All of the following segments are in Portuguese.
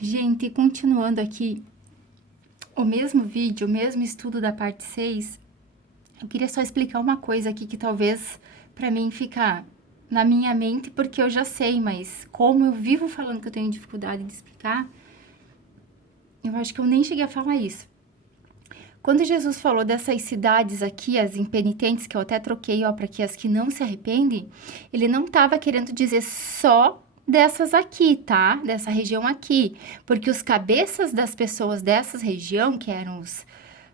Gente, continuando aqui o mesmo vídeo, o mesmo estudo da parte 6, eu queria só explicar uma coisa aqui que talvez para mim fica na minha mente, porque eu já sei, mas como eu vivo falando que eu tenho dificuldade de explicar, eu acho que eu nem cheguei a falar isso. Quando Jesus falou dessas cidades aqui, as impenitentes, que eu até troquei, ó, para que as que não se arrependem, ele não estava querendo dizer só dessas aqui, tá? Dessa região aqui. Porque os cabeças das pessoas dessas região, que eram os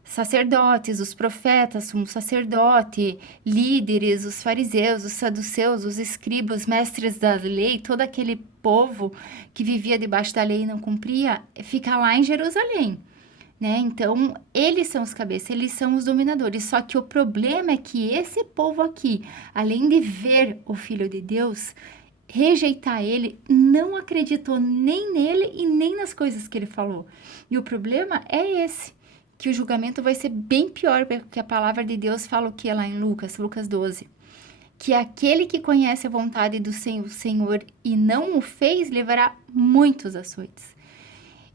sacerdotes, os profetas, sumo sacerdote, líderes, os fariseus, os saduceus, os escribas, mestres da lei, todo aquele povo que vivia debaixo da lei e não cumpria, fica lá em Jerusalém. Né? Então, eles são os cabeças, eles são os dominadores. Só que o problema é que esse povo aqui, além de ver o Filho de Deus, rejeitar ele, não acreditou nem nele e nem nas coisas que ele falou. E o problema é esse, que o julgamento vai ser bem pior, porque a palavra de Deus fala o que lá em Lucas 12. Que aquele que conhece a vontade do Senhor e não o fez, levará muitos açoites.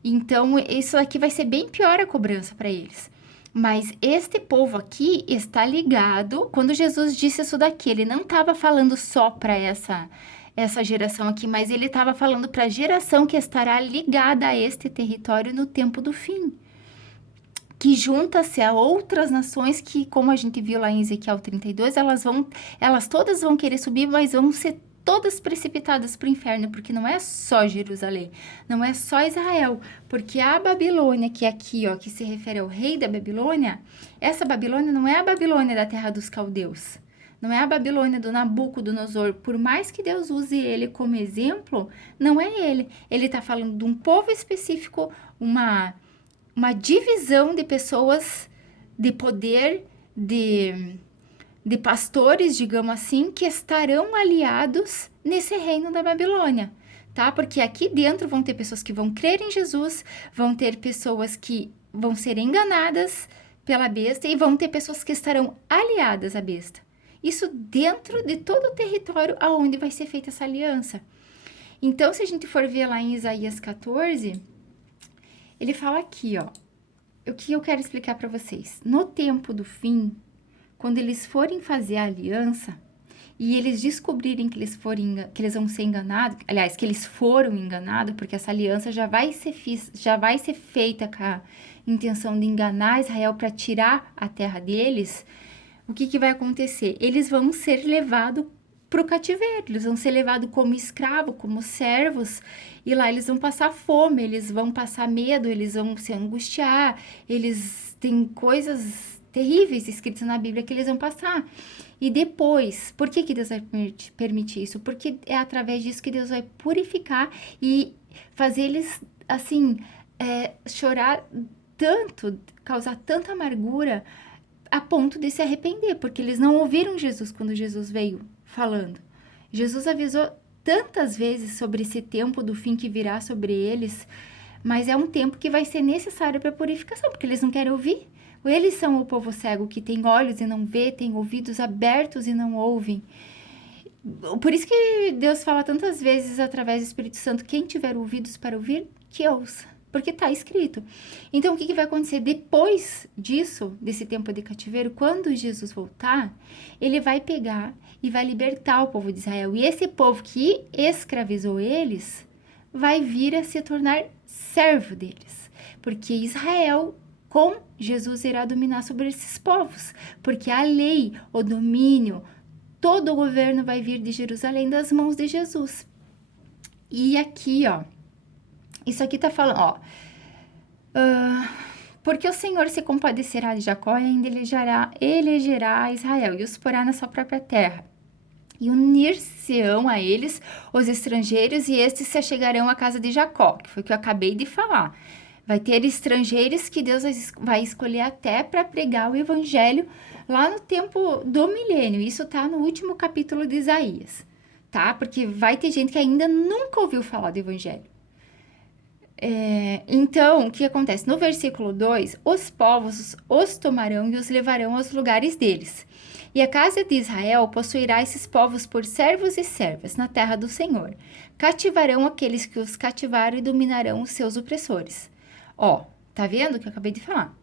Então, isso aqui vai ser bem pior a cobrança para eles. Mas este povo aqui está ligado. Quando Jesus disse isso daqui, ele não estava falando só para essa geração aqui, mas ele estava falando para a geração que estará ligada a este território no tempo do fim. Que junta-se a outras nações que, como a gente viu lá em Ezequiel 32, elas todas vão querer subir, mas vão ser todas precipitadas para o inferno, porque não é só Jerusalém, não é só Israel, porque a Babilônia, que é aqui, ó, que se refere ao rei da Babilônia, essa Babilônia não é a Babilônia da terra dos caldeus, não é a Babilônia do Nabucodonosor, por mais que Deus use ele como exemplo, não é ele. Ele está falando de um povo específico, uma divisão de pessoas, de poder, de pastores, digamos assim, que estarão aliados nesse reino da Babilônia, tá? Porque aqui dentro vão ter pessoas que vão crer em Jesus, vão ter pessoas que vão ser enganadas pela besta e vão ter pessoas que estarão aliadas à besta. Isso dentro de todo o território aonde vai ser feita essa aliança. Então, se a gente for ver lá em Isaías 14, ele fala aqui, ó, o que eu quero explicar para vocês. No tempo do fim, quando eles forem fazer a aliança e eles descobrirem que eles vão ser enganados, aliás, que eles foram enganados, porque essa aliança já vai ser feita com a intenção de enganar Israel para tirar a terra deles, o que vai acontecer? Eles vão ser levados para o cativeiro, eles vão ser levados como escravo, como servos, e lá eles vão passar fome, eles vão passar medo, eles vão se angustiar, eles têm coisas terríveis escritas na Bíblia que eles vão passar. E depois, por que Deus vai permitir isso? Porque é através disso que Deus vai purificar e fazer eles, assim, chorar tanto, causar tanta amargura, a ponto de se arrepender, porque eles não ouviram Jesus quando Jesus veio falando. Jesus avisou tantas vezes sobre esse tempo do fim que virá sobre eles, mas é um tempo que vai ser necessário para purificação, porque eles não querem ouvir. Eles são o povo cego que tem olhos e não vê, tem ouvidos abertos e não ouvem. Por isso que Deus fala tantas vezes através do Espírito Santo, quem tiver ouvidos para ouvir, que ouça. Porque está escrito. Então, o que vai acontecer depois disso, desse tempo de cativeiro? Quando Jesus voltar, ele vai pegar e vai libertar o povo de Israel. E esse povo que escravizou eles, vai vir a se tornar servo deles. Porque Israel, com Jesus, irá dominar sobre esses povos. Porque a lei, o domínio, todo o governo vai vir de Jerusalém das mãos de Jesus. E aqui, ó, isso aqui tá falando, ó, porque o Senhor se compadecerá de Jacó e ainda elegerá Israel e os porá na sua própria terra. E unir-se-ão a eles os estrangeiros e estes se achegarão à casa de Jacó, que foi o que eu acabei de falar. Vai ter estrangeiros que Deus vai escolher até para pregar o evangelho lá no tempo do milênio. Isso tá no último capítulo de Isaías, tá? Porque vai ter gente que ainda nunca ouviu falar do evangelho. Então, o que acontece? No versículo 2, os povos os tomarão e os levarão aos lugares deles. E a casa de Israel possuirá esses povos por servos e servas na terra do Senhor. Cativarão aqueles que os cativaram e dominarão os seus opressores. Ó, tá vendo o que eu acabei de falar?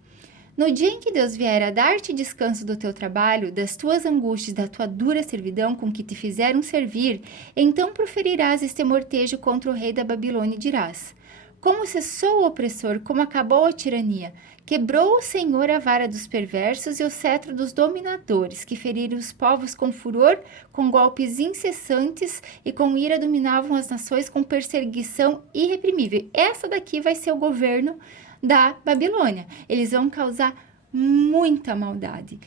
No dia em que Deus vier a dar-te descanso do teu trabalho, das tuas angústias, da tua dura servidão com que te fizeram servir, então proferirás este mortejo contra o rei da Babilônia e dirás: como cessou o opressor, como acabou a tirania. Quebrou o Senhor a vara dos perversos e o cetro dos dominadores, que feriram os povos com furor, com golpes incessantes e com ira dominavam as nações com perseguição irreprimível. Essa daqui vai ser o governo da Babilônia. Eles vão causar muita maldade.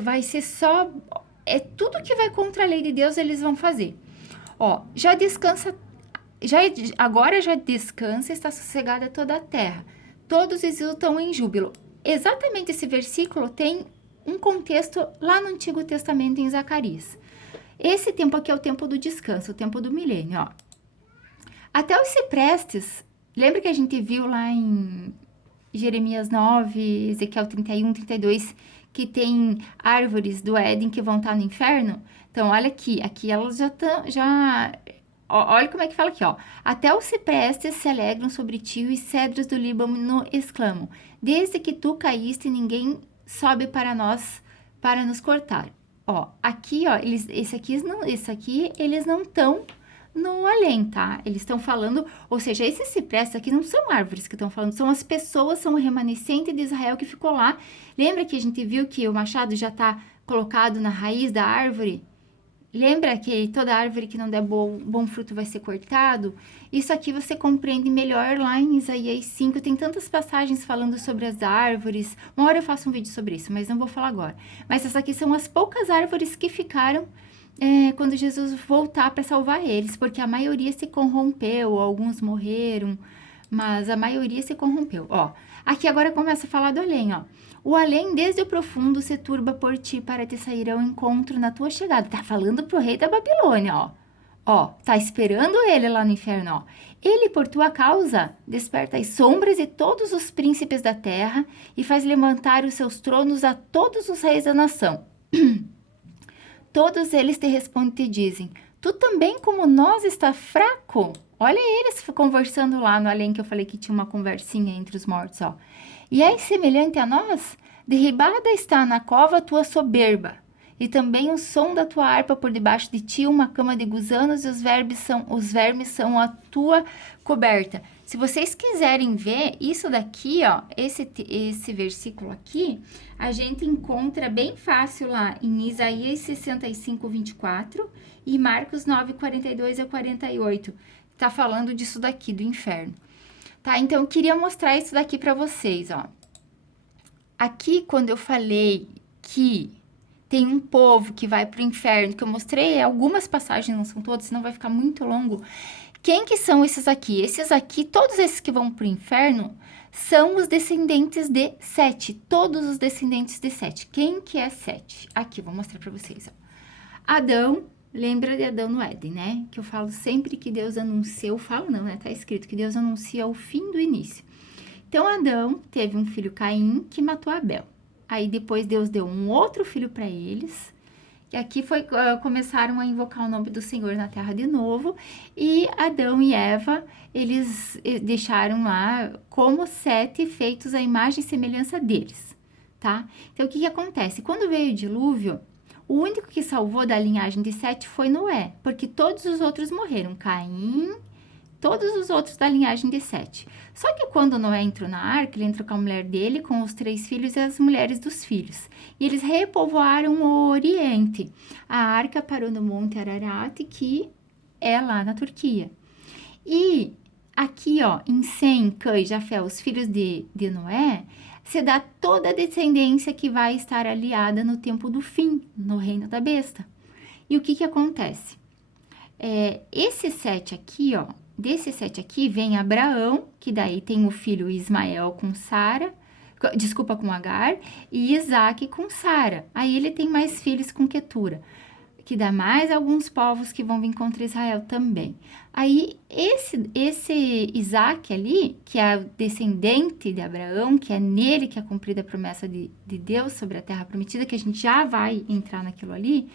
Vai ser só... tudo que vai contra a lei de Deus eles vão fazer. Ó, agora já descansa, está sossegada toda a terra. Todos exultam em júbilo. Exatamente esse versículo tem um contexto lá no Antigo Testamento em Zacarias. Esse tempo aqui é o tempo do descanso, o tempo do milênio, ó. Até os ciprestes, lembra que a gente viu lá em Jeremias 9, Ezequiel 31, 32, que tem árvores do Éden que vão estar no inferno? Então, olha aqui elas já estão, olha como é que fala aqui, ó. Até os ciprestes se alegram sobre ti e os cedros do Líbano exclamam: desde que tu caíste, ninguém sobe para nós, para nos cortar. Ó, aqui, ó, esse aqui, eles não estão no além, tá? Eles estão falando, ou seja, esses ciprestes aqui não são árvores que estão falando, são as pessoas, são o remanescente de Israel que ficou lá. Lembra que a gente viu que o machado já está colocado na raiz da árvore? Lembra que toda árvore que não der bom fruto vai ser cortado? Isso aqui você compreende melhor lá em Isaías 5. Tem tantas passagens falando sobre as árvores. Uma hora eu faço um vídeo sobre isso, mas não vou falar agora. Mas essas aqui são as poucas árvores que ficaram quando Jesus voltar para salvar eles. Porque a maioria se corrompeu, alguns morreram, mas a maioria se corrompeu. Ó, aqui agora começa a falar do além, ó. O além, desde o profundo, se turba por ti para te sair ao encontro na tua chegada. Tá falando pro rei da Babilônia, ó. Ó, tá esperando ele lá no inferno, ó. Ele, por tua causa, desperta as sombras de todos os príncipes da terra e faz levantar os seus tronos a todos os reis da nação. Todos eles te respondem e te dizem: tu também, como nós, está fraco? Olha eles conversando lá no além, que eu falei que tinha uma conversinha entre os mortos, ó. E és semelhante a nós? Derribada está na cova a tua soberba, e também o som da tua harpa por debaixo de ti, uma cama de gusanos, e os vermes são a tua coberta. Se vocês quiserem ver isso daqui, ó, esse versículo aqui, a gente encontra bem fácil lá em Isaías 65, 24 e Marcos 9, 42 a 48. Tá falando disso daqui, do inferno. Tá, então eu queria mostrar isso daqui para vocês, ó. Aqui, quando eu falei que tem um povo que vai pro inferno, que eu mostrei algumas passagens, não são todas, senão vai ficar muito longo. Quem que são esses aqui? Esses aqui, todos esses que vão pro inferno, são os descendentes de Sete. Todos os descendentes de Sete. Quem que é Sete? Aqui, vou mostrar para vocês, ó. Adão. Lembra de Adão no Éden, né? Que eu falo sempre que Deus anuncia, eu falo não, né? Tá escrito que Deus anuncia o fim do início. Então, Adão teve um filho Caim que matou Abel. Aí, depois, Deus deu um outro filho para eles. E aqui começaram a invocar o nome do Senhor na terra de novo. E Adão e Eva, eles deixaram lá como Sete feitos à imagem e semelhança deles, tá? Então, o que acontece? Quando veio o dilúvio, o único que salvou da linhagem de Sete foi Noé, porque todos os outros morreram. Caim, todos os outros da linhagem de Sete. Só que quando Noé entrou na arca, ele entrou com a mulher dele, com os 3 filhos e as mulheres dos filhos. E eles repovoaram o Oriente. A arca parou no Monte Ararat, que é lá na Turquia. E aqui, ó, em Sem, Cã e Jafé, os filhos de Noé, se dá toda a descendência que vai estar aliada no tempo do fim, no reino da besta. E o que acontece? Esse Sete aqui, ó, desse Sete aqui vem Abraão, que daí tem o filho Ismael com com Agar, e Isaac com Sara. Aí ele tem mais filhos com Quetura. que dá mais alguns povos que vão vir contra Israel também. Aí, esse Isaac ali, que é o descendente de Abraão, que é nele que é cumprida a promessa de Deus sobre a terra prometida, que a gente já vai entrar naquilo ali,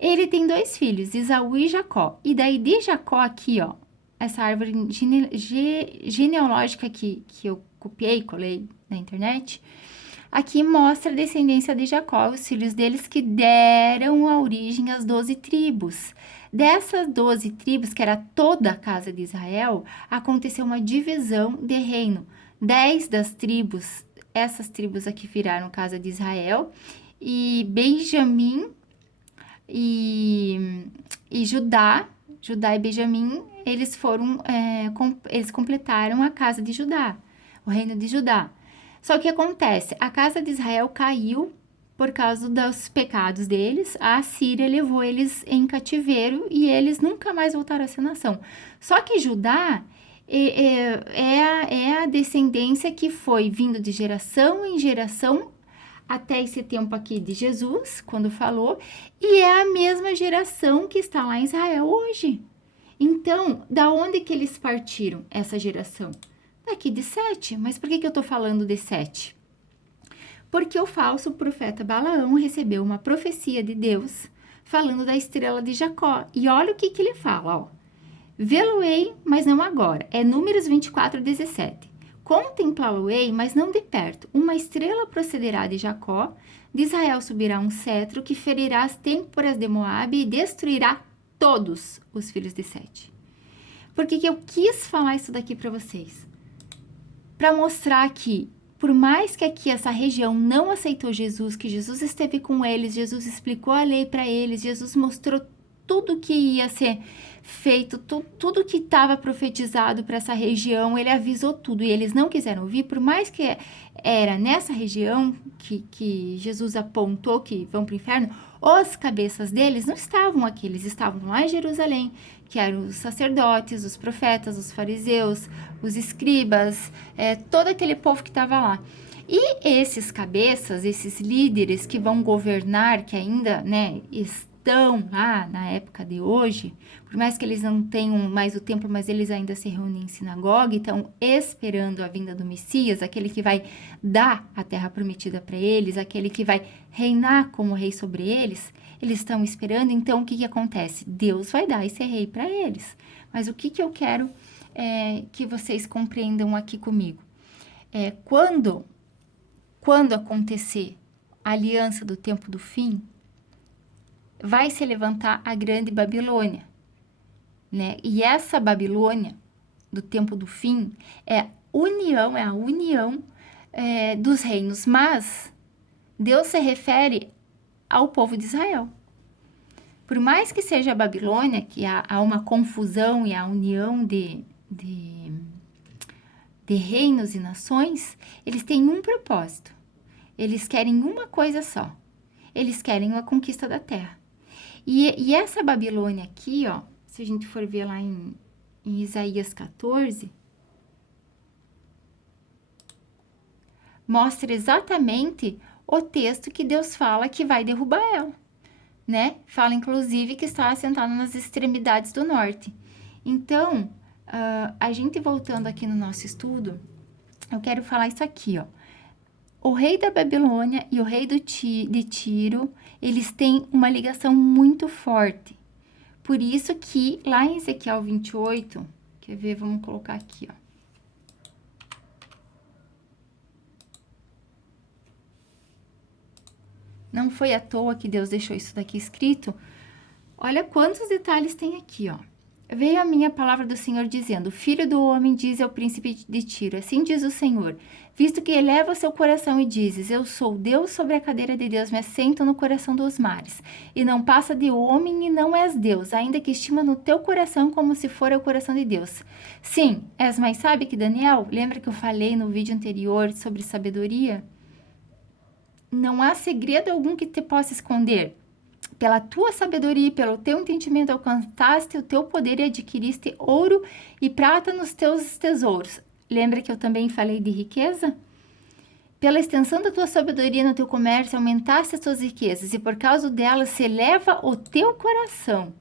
ele tem 2 filhos, Esaú e Jacó. E daí de Jacó aqui, ó, essa árvore genealógica que eu copiei, colei na internet, aqui mostra a descendência de Jacó, os filhos deles que deram a origem às 12 tribos. Dessas 12 tribos, que era toda a casa de Israel, aconteceu uma divisão de reino. 10 das tribos, essas tribos aqui viraram casa de Israel, e Benjamim e Judá e Benjamim, eles completaram a casa de Judá, o reino de Judá. Só que o que acontece? A casa de Israel caiu por causa dos pecados deles. A Assíria levou eles em cativeiro e eles nunca mais voltaram a ser nação. Só que Judá é a descendência que foi vindo de geração em geração até esse tempo aqui de Jesus, quando falou, e é a mesma geração que está lá em Israel hoje. Então, da onde que eles partiram, essa geração? Daqui de Sete. Mas por que eu estou falando de Sete? Porque o falso profeta Balaão recebeu uma profecia de Deus falando da estrela de Jacó. E olha o que ele fala, ó. Vê-lo-ei, mas não agora. É Números 24, 17. Contemplá-lo-ei, mas não de perto. Uma estrela procederá de Jacó, de Israel subirá um cetro que ferirá as têmporas de Moabe e destruirá todos os filhos de Sete. Por que eu quis falar isso daqui para vocês? Para mostrar que, por mais que aqui essa região não aceitou Jesus, que Jesus esteve com eles, Jesus explicou a lei para eles, Jesus mostrou tudo que ia ser feito, tudo que estava profetizado para essa região, ele avisou tudo e eles não quiseram ouvir, por mais que era nessa região que Jesus apontou que vão para o inferno, os cabeças deles não estavam aqui, eles estavam lá em Jerusalém, que eram os sacerdotes, os profetas, os fariseus, os escribas, todo aquele povo que estava lá. E esses cabeças, esses líderes que vão governar, que ainda, estão lá na época de hoje, por mais que eles não tenham mais o templo, mas eles ainda se reúnem em sinagoga, estão esperando a vinda do Messias, aquele que vai dar a terra prometida para eles, aquele que vai reinar como rei sobre eles, eles estão esperando. Então, o que acontece? Deus vai dar esse rei para eles. Mas o que eu quero que vocês compreendam aqui comigo? Quando acontecer a aliança do tempo do fim, vai se levantar a grande Babilônia, né? E essa Babilônia do tempo do fim é a união dos reinos, mas Deus se refere ao povo de Israel. Por mais que seja a Babilônia, que há uma confusão e a união de reinos e nações, eles têm um propósito. Eles querem uma coisa só. Eles querem a conquista da terra. E essa Babilônia aqui, ó, se a gente for ver lá em Isaías 14, mostra exatamente o texto que Deus fala que vai derrubar ela, né? Fala, inclusive, que está assentada nas extremidades do norte. Então, a gente voltando aqui no nosso estudo, eu quero falar isso aqui, ó. O rei da Babilônia e o rei de Tiro, eles têm uma ligação muito forte. Por isso que lá em Ezequiel 28, quer ver, vamos colocar aqui, ó. Não foi à toa que Deus deixou isso daqui escrito. Olha quantos detalhes tem aqui, ó. Veio a minha palavra do Senhor dizendo: Filho do homem, diz ao príncipe de Tiro, assim diz o Senhor, visto que eleva o seu coração e dizes, eu sou Deus sobre a cadeira de Deus, me assento no coração dos mares, e não passa de homem e não és Deus, ainda que estima no teu coração como se fora o coração de Deus. Sim, és mais sábio que Daniel? Lembra que eu falei no vídeo anterior sobre sabedoria? Não há segredo algum que te possa esconder. Pela tua sabedoria e pelo teu entendimento alcançaste o teu poder e adquiriste ouro e prata nos teus tesouros. Lembra que eu também falei de riqueza? pela extensão da tua sabedoria no teu comércio, aumentaste as tuas riquezas, e por causa delas se eleva o teu coração.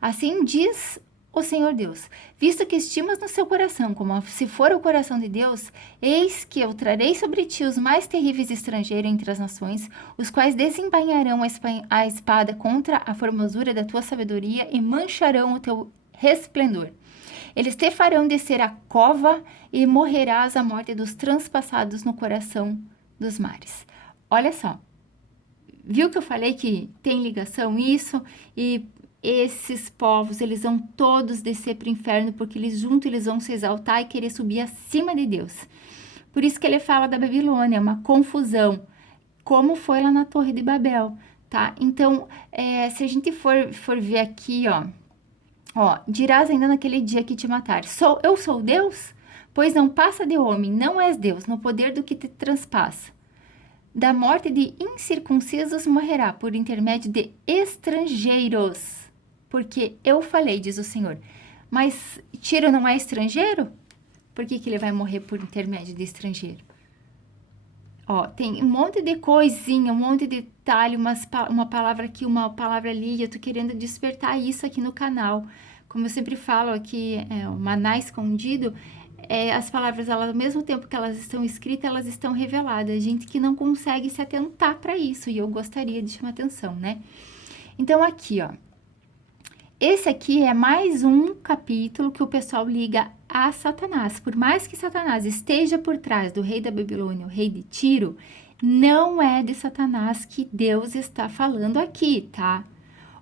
Assim diz o Senhor Deus, visto que estimas no seu coração, como se for o coração de Deus, eis que eu trarei sobre ti os mais terríveis estrangeiros entre as nações, os quais desembainharão a espada contra a formosura da tua sabedoria e mancharão o teu resplendor. Eles te farão descer a cova e morrerás a morte dos transpassados no coração dos mares. Olha só, viu que eu falei que tem ligação isso? E esses povos, eles vão todos descer para o inferno, porque eles vão se exaltar e querer subir acima de Deus. Por isso que ele fala da Babilônia, uma confusão, como foi lá na Torre de Babel, tá? Então, se a gente for ver aqui, ó, dirás ainda naquele dia que te matar, eu sou Deus? Pois não passa de homem, não és Deus, no poder do que te transpassa. Da morte de incircuncisos morrerá por intermédio de estrangeiros, porque eu falei, diz o Senhor. Mas Tiro não é estrangeiro? Por que ele vai morrer por intermédio de estrangeiro? Ó, tem um monte de coisinha, um monte de detalhe, uma palavra aqui, uma palavra ali, eu tô querendo despertar isso aqui no canal. Como eu sempre falo aqui, o maná escondido, as palavras, elas, ao mesmo tempo que elas estão escritas, elas estão reveladas. Gente que não consegue se atentar para isso, e eu gostaria de chamar atenção, né? Então, aqui, ó. Esse aqui é mais um capítulo que o pessoal liga a Satanás. Por mais que Satanás esteja por trás do rei da Babilônia, o rei de Tiro, não é de Satanás que Deus está falando aqui, tá?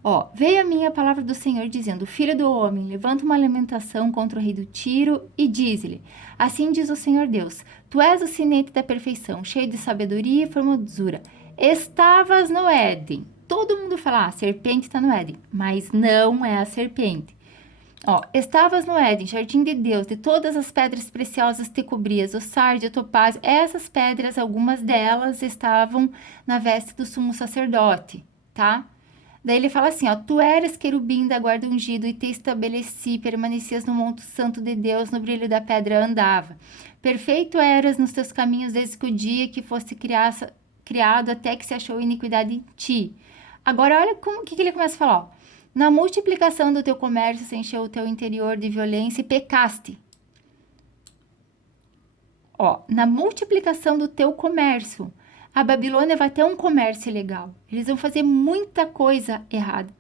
Ó, veio a mim a palavra do Senhor dizendo, filho do homem, levanta uma lamentação contra o rei do Tiro e diz-lhe, assim diz o Senhor Deus, tu és o sinete da perfeição, cheio de sabedoria e formosura. Estavas no Éden. Todo mundo fala, a serpente está no Éden, mas não é a serpente. Ó, estavas no Éden, jardim de Deus, de todas as pedras preciosas te cobrias, o sárdio, o topázio, essas pedras, algumas delas estavam na veste do sumo sacerdote, tá? Daí ele fala assim, ó, tu eras querubim da guarda ungido e te estabeleci, permanecias no monte santo de Deus, no brilho da pedra andava. Perfeito eras nos teus caminhos desde que o dia que foste criado até que se achou iniquidade em ti. Agora, olha como que ele começa a falar, ó. Na multiplicação do teu comércio se encheu o teu interior de violência e pecaste. Ó, na multiplicação do teu comércio, a Babilônia vai ter um comércio ilegal. Eles vão fazer muita coisa errada.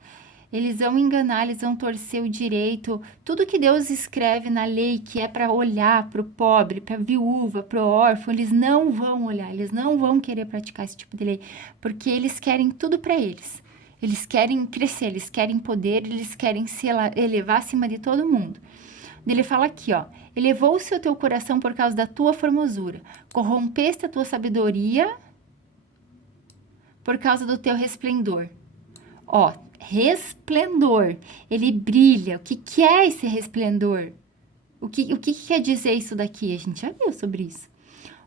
Eles vão enganar, eles vão torcer o direito. Tudo que Deus escreve na lei, que é para olhar para o pobre, para a viúva, para o órfão, eles não vão olhar, eles não vão querer praticar esse tipo de lei, porque eles querem tudo para eles. Eles querem crescer, eles querem poder, eles querem se elevar acima de todo mundo. Ele fala aqui, ó, elevou-se o teu coração por causa da tua formosura, corrompeste a tua sabedoria por causa do teu resplendor. Ó, resplendor, ele brilha. O que é esse resplendor? O que quer dizer isso daqui? A gente já viu sobre isso.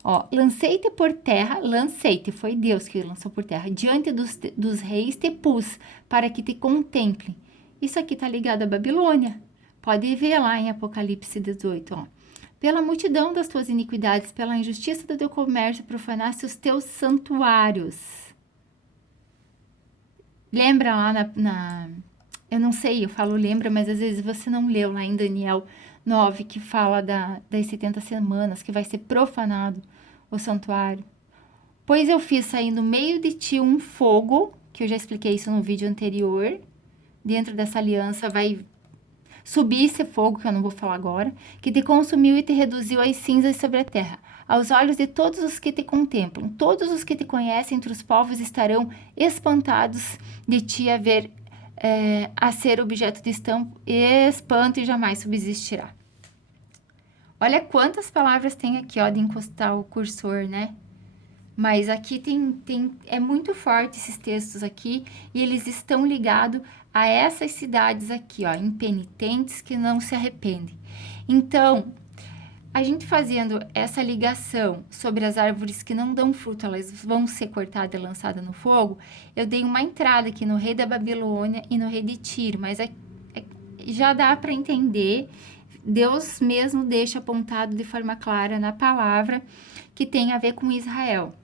Ó, lancei-te por terra, lancei-te, foi Deus que lançou por terra, diante dos reis te pus, para que te contemplem. Isso aqui tá ligado à Babilônia. Pode ver lá em Apocalipse 18, ó. Pela multidão das tuas iniquidades, pela injustiça do teu comércio, profanaste os teus santuários. Lembra lá eu não sei, eu falo lembra, mas às vezes você não leu lá em Daniel 9, que fala das 70 semanas, que vai ser profanado o santuário. Pois eu fiz sair no meio de ti um fogo, que eu já expliquei isso no vídeo anterior. Dentro dessa aliança vai subir esse fogo, que eu não vou falar agora, que te consumiu e te reduziu às cinzas sobre a terra. Aos olhos de todos os que te contemplam, todos os que te conhecem entre os povos estarão espantados de ti a ser objeto de espanto e jamais subsistirá. Olha quantas palavras tem aqui, ó, de encostar o cursor, né? Mas aqui é muito forte esses textos aqui, e eles estão ligados a essas cidades aqui, ó, impenitentes que não se arrependem. Então, a gente fazendo essa ligação sobre as árvores que não dão fruto, elas vão ser cortadas e lançadas no fogo, eu dei uma entrada aqui no rei da Babilônia e no rei de Tiro, mas já dá para entender Deus mesmo deixa apontado de forma clara na palavra que tem a ver com Israel.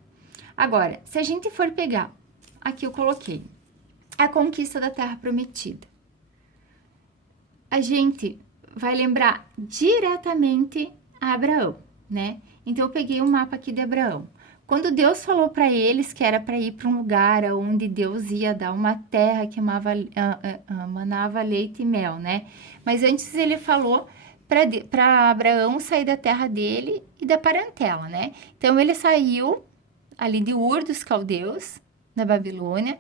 Agora, se a gente for pegar, aqui eu coloquei, a conquista da Terra Prometida. A gente vai lembrar diretamente a Abraão, né? Então, eu peguei um mapa aqui de Abraão. Quando Deus falou para eles que era para ir para um lugar onde Deus ia dar uma terra que manava leite e mel, né? Mas antes ele falou para Abraão sair da terra dele e da parentela, né? Então, ele saiu ali de Ur dos Caldeus, na Babilônia,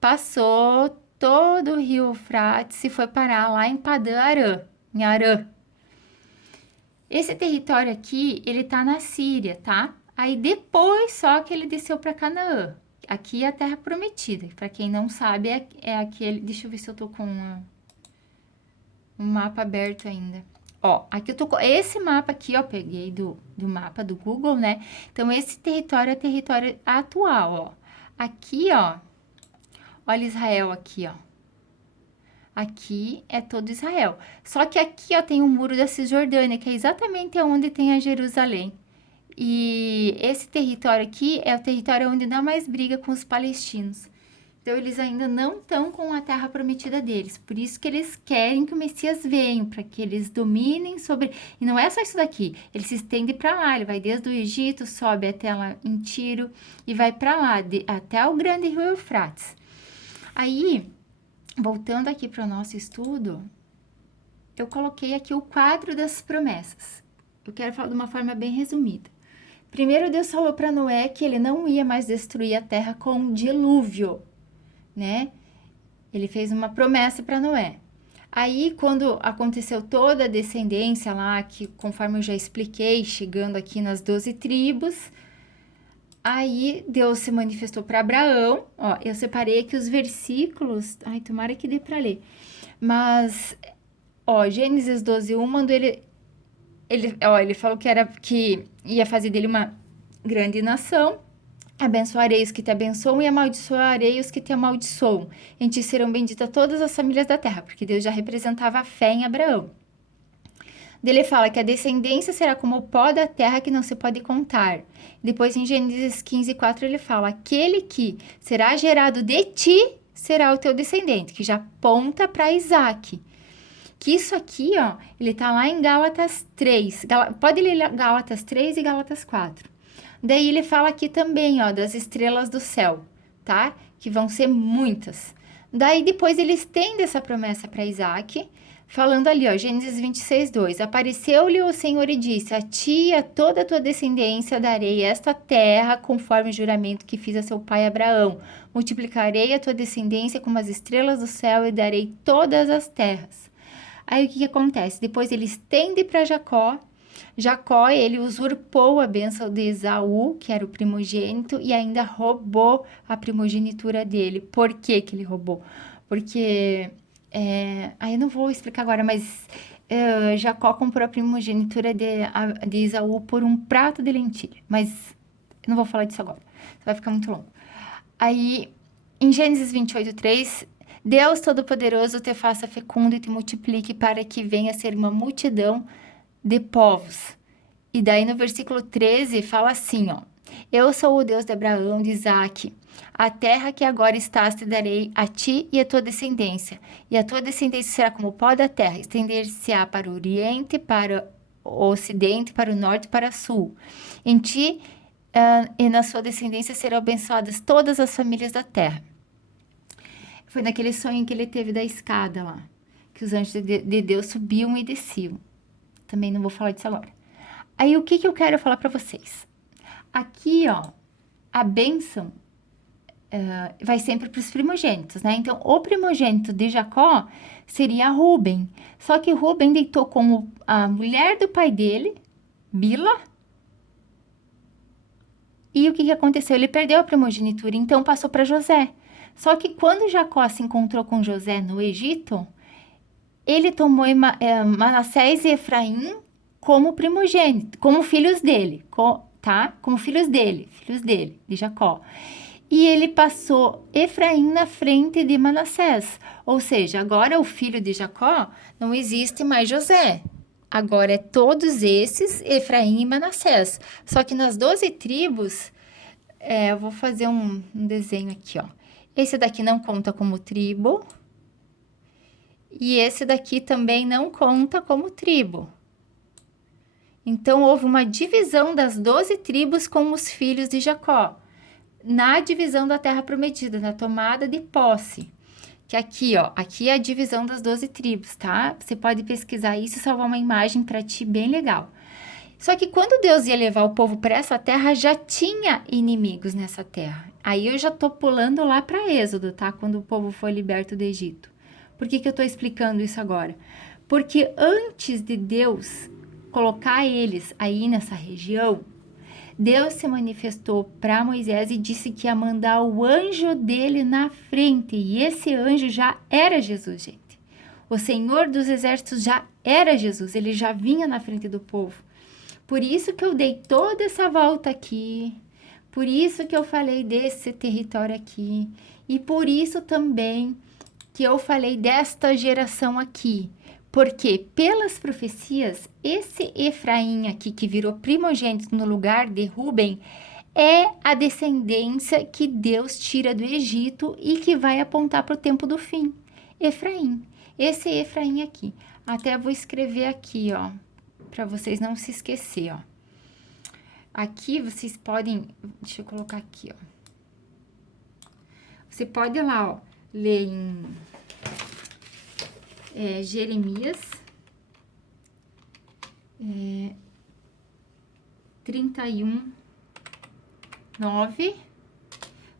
passou todo o rio Eufrates e foi parar lá em Padã Arã, em Arã. Esse território aqui, ele tá na Síria, tá? Aí depois só que ele desceu para Canaã. Aqui é a Terra Prometida. Para quem não sabe, é aquele... Deixa eu ver se eu tô com um mapa aberto ainda. Ó, aqui eu tô com esse mapa aqui, ó, peguei do mapa do Google, né? Então, esse território é território atual, ó. Aqui, ó, olha Israel aqui, ó. Aqui é todo Israel. Só que aqui, ó, tem o muro da Cisjordânia, que é exatamente onde tem a Jerusalém. E esse território aqui é o território onde dá mais briga com os palestinos. Então, eles ainda não estão com a terra prometida deles. Por isso que eles querem que o Messias venha, para que eles dominem sobre... E não é só isso daqui. Ele se estende para lá. Ele vai desde o Egito, sobe até lá em Tiro e vai para lá, até o grande rio Eufrates. Aí, voltando aqui para o nosso estudo, eu coloquei aqui o quadro das promessas. Eu quero falar de uma forma bem resumida. Primeiro, Deus falou para Noé que ele não ia mais destruir a terra com um dilúvio, né? Ele fez uma promessa para Noé. Aí, quando aconteceu toda a descendência lá, que conforme eu já expliquei, chegando aqui nas 12 tribos, aí Deus se manifestou para Abraão. Ó, eu separei aqui os versículos. Ai, tomara que dê para ler. Mas, ó, Gênesis 12:1, mandou ele falou que ia fazer dele uma grande nação. Abençoarei os que te abençoam e amaldiçoarei os que te amaldiçoam. Em ti serão benditas todas as famílias da terra, porque Deus já representava a fé em Abraão. Ele fala que a descendência será como o pó da terra que não se pode contar. Depois, em Gênesis 15:4, ele fala: aquele que será gerado de ti será o teu descendente, que já aponta para Isaac. Que isso aqui, ó, ele tá lá em Gálatas 3. Pode ler Gálatas 3 e Gálatas 4. Daí ele fala aqui também, ó, das estrelas do céu, tá? Que vão ser muitas. Daí depois ele estende essa promessa para Isaac, falando ali, ó, Gênesis 26:2. Apareceu-lhe o Senhor e disse: a ti e a toda a tua descendência darei esta terra, conforme o juramento que fiz a seu pai Abraão. Multiplicarei a tua descendência como as estrelas do céu e darei todas as terras. Aí o que acontece? Depois ele estende para Jacó. Jacó, ele usurpou a bênção de Esaú, que era o primogênito, e ainda roubou a primogenitura dele. Por que que ele roubou? Porque, aí eu não vou explicar agora, mas Jacó comprou a primogenitura de Esaú por um prato de lentilha. Mas eu não vou falar disso agora, vai ficar muito longo. Aí, em Gênesis 28:3... Deus Todo-Poderoso te faça fecundo e te multiplique para que venha a ser uma multidão de povos. E daí no versículo 13 fala assim, ó: eu sou o Deus de Abraão, de Isaque. A terra que agora estás te darei a ti e a tua descendência. E a tua descendência será como o pó da terra, estender-se-á para o oriente, para o ocidente, para o norte e para o sul. Em ti e na sua descendência serão abençoadas todas as famílias da terra. Foi naquele sonho que ele teve da escada lá, que os anjos de Deus subiam e desciam. Também não vou falar disso agora. Aí, o que eu quero falar para vocês? Aqui, ó, a bênção vai sempre para os primogênitos, né? Então, o primogênito de Jacó seria Rúben. Só que Rúben deitou com a mulher do pai dele, Bila. E o que aconteceu? Ele perdeu a primogenitura, então passou para José. Só que quando Jacó se encontrou com José no Egito, ele tomou Manassés e Efraim como primogênito, como filhos dele, tá? Como filhos dele, de Jacó. E ele passou Efraim na frente de Manassés. Ou seja, agora o filho de Jacó não existe mais José. Agora é todos esses, Efraim e Manassés. Só que nas 12 tribos, eu vou fazer um desenho aqui, ó. Esse daqui não conta como tribo. E esse daqui também não conta como tribo. Então, houve uma divisão das 12 tribos com os filhos de Jacó. Na divisão da terra prometida, na tomada de posse. Que aqui, ó, aqui é a divisão das 12 tribos, tá? Você pode pesquisar isso e salvar uma imagem para ti bem legal. Só que quando Deus ia levar o povo para essa terra, já tinha inimigos nessa terra. Aí eu já tô pulando lá para Êxodo, tá? Quando o povo foi liberto do Egito. Por que que eu tô explicando isso agora? Porque antes de Deus colocar eles aí nessa região, Deus se manifestou para Moisés e disse que ia mandar o anjo dele na frente. E esse anjo já era Jesus, gente. O Senhor dos Exércitos já era Jesus. Ele já vinha na frente do povo. Por isso que eu dei toda essa volta aqui. Por isso que eu falei desse território aqui. E por isso também que eu falei desta geração aqui. Porque, pelas profecias, esse Efraim aqui, que virou primogênito no lugar de Ruben, é a descendência que Deus tira do Egito e que vai apontar para o tempo do fim. Efraim. Esse Efraim aqui. Até vou escrever aqui, ó, para vocês não se esquecer, ó. Aqui vocês podem... Deixa eu colocar aqui, ó. Você pode ir lá, ó, ler em... Jeremias 31, 9.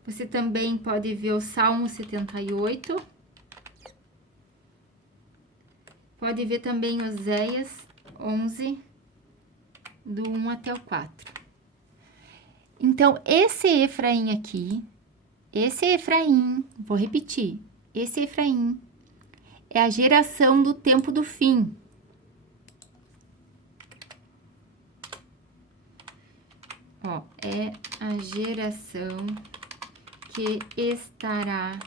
Você também pode ver o Salmo 78. Pode ver também Oséias 11, do 1 até o 4. Então, esse Efraim aqui, vou repetir, esse Efraim é a geração do tempo do fim. Ó, é a geração que estará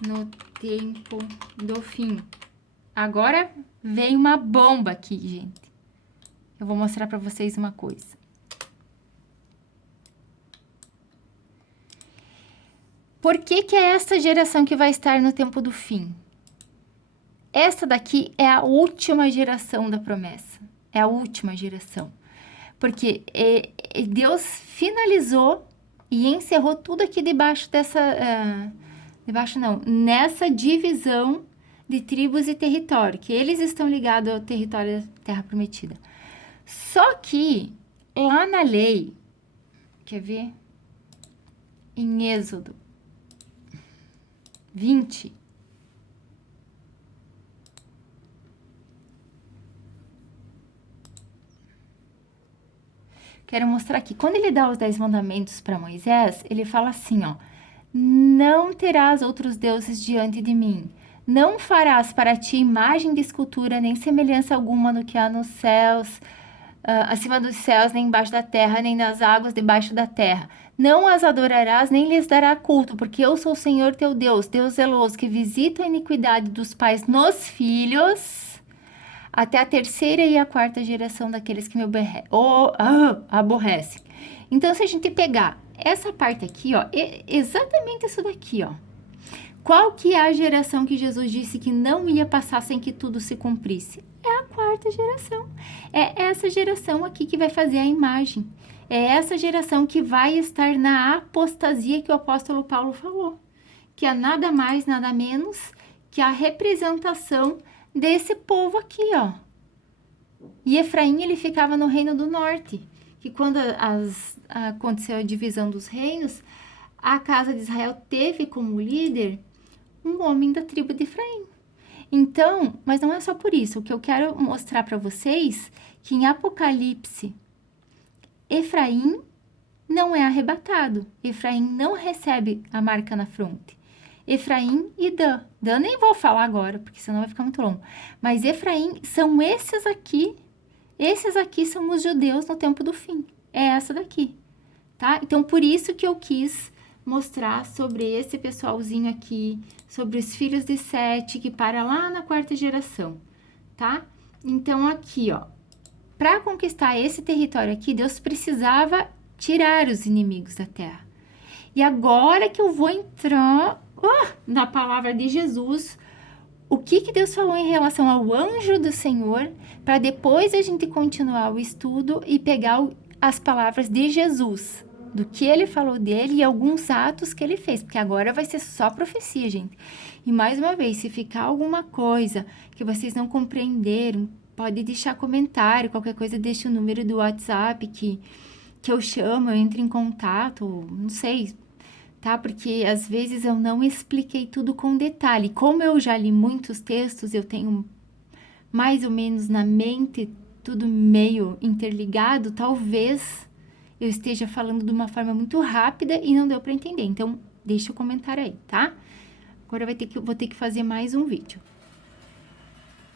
no tempo do fim. Agora vem uma bomba aqui, gente. Eu vou mostrar para vocês uma coisa. Por que que é essa geração que vai estar no tempo do fim? Essa daqui é a última geração da promessa. É a última geração. Porque Deus finalizou e encerrou tudo aqui debaixo dessa... nessa divisão de tribos e território, que eles estão ligados ao território da Terra Prometida. Só que, lá na lei, quer ver? Em Êxodo 20, quero mostrar aqui. Quando ele dá os 10 mandamentos para Moisés, ele fala assim, ó: não terás outros deuses diante de mim. Não farás para ti imagem de escultura, nem semelhança alguma no que há nos céus, acima dos céus, nem embaixo da terra, nem nas águas debaixo da terra. Não as adorarás, nem lhes dará culto, porque eu sou o Senhor teu Deus, Deus zeloso, que visita a iniquidade dos pais nos filhos, até a terceira e a quarta geração daqueles que me aborrecem. Então, se a gente pegar essa parte aqui, ó, exatamente isso daqui, ó. Qual que é a geração que Jesus disse que não ia passar sem que tudo se cumprisse? É a quarta geração. É essa geração aqui que vai fazer a imagem. É essa geração que vai estar na apostasia que o apóstolo Paulo falou. Que é nada mais, nada menos que a representação desse povo aqui, ó. E Efraim, ele ficava no reino do norte. Que quando aconteceu a divisão dos reinos, a casa de Israel teve como líder um homem da tribo de Efraim. Então, mas não é só por isso. O que eu quero mostrar para vocês, que em Apocalipse, Efraim não é arrebatado. Efraim não recebe a marca na fronte. Efraim e Dan. Dan nem vou falar agora, porque senão vai ficar muito longo. Mas Efraim são esses aqui. Esses aqui são os judeus no tempo do fim. É essa daqui, tá? Então, por isso que eu quis mostrar sobre esse pessoalzinho aqui, sobre os filhos de Sete, que para lá na quarta geração, tá? Então, aqui, ó, para conquistar esse território aqui, Deus precisava tirar os inimigos da terra. E agora que eu vou entrar na palavra de Jesus, o que Deus falou em relação ao anjo do Senhor, para depois a gente continuar o estudo e pegar as palavras de Jesus, do que ele falou dele e alguns atos que ele fez, porque agora vai ser só profecia, gente. E mais uma vez, se ficar alguma coisa que vocês não compreenderam, pode deixar comentário, qualquer coisa, deixa o número do WhatsApp que eu chamo, eu entro em contato, não sei, tá? Porque às vezes eu não expliquei tudo com detalhe. Como eu já li muitos textos, eu tenho mais ou menos na mente tudo meio interligado, talvez eu esteja falando de uma forma muito rápida e não deu para entender. Então, deixa o comentário aí, tá? Agora vou ter que fazer mais um vídeo.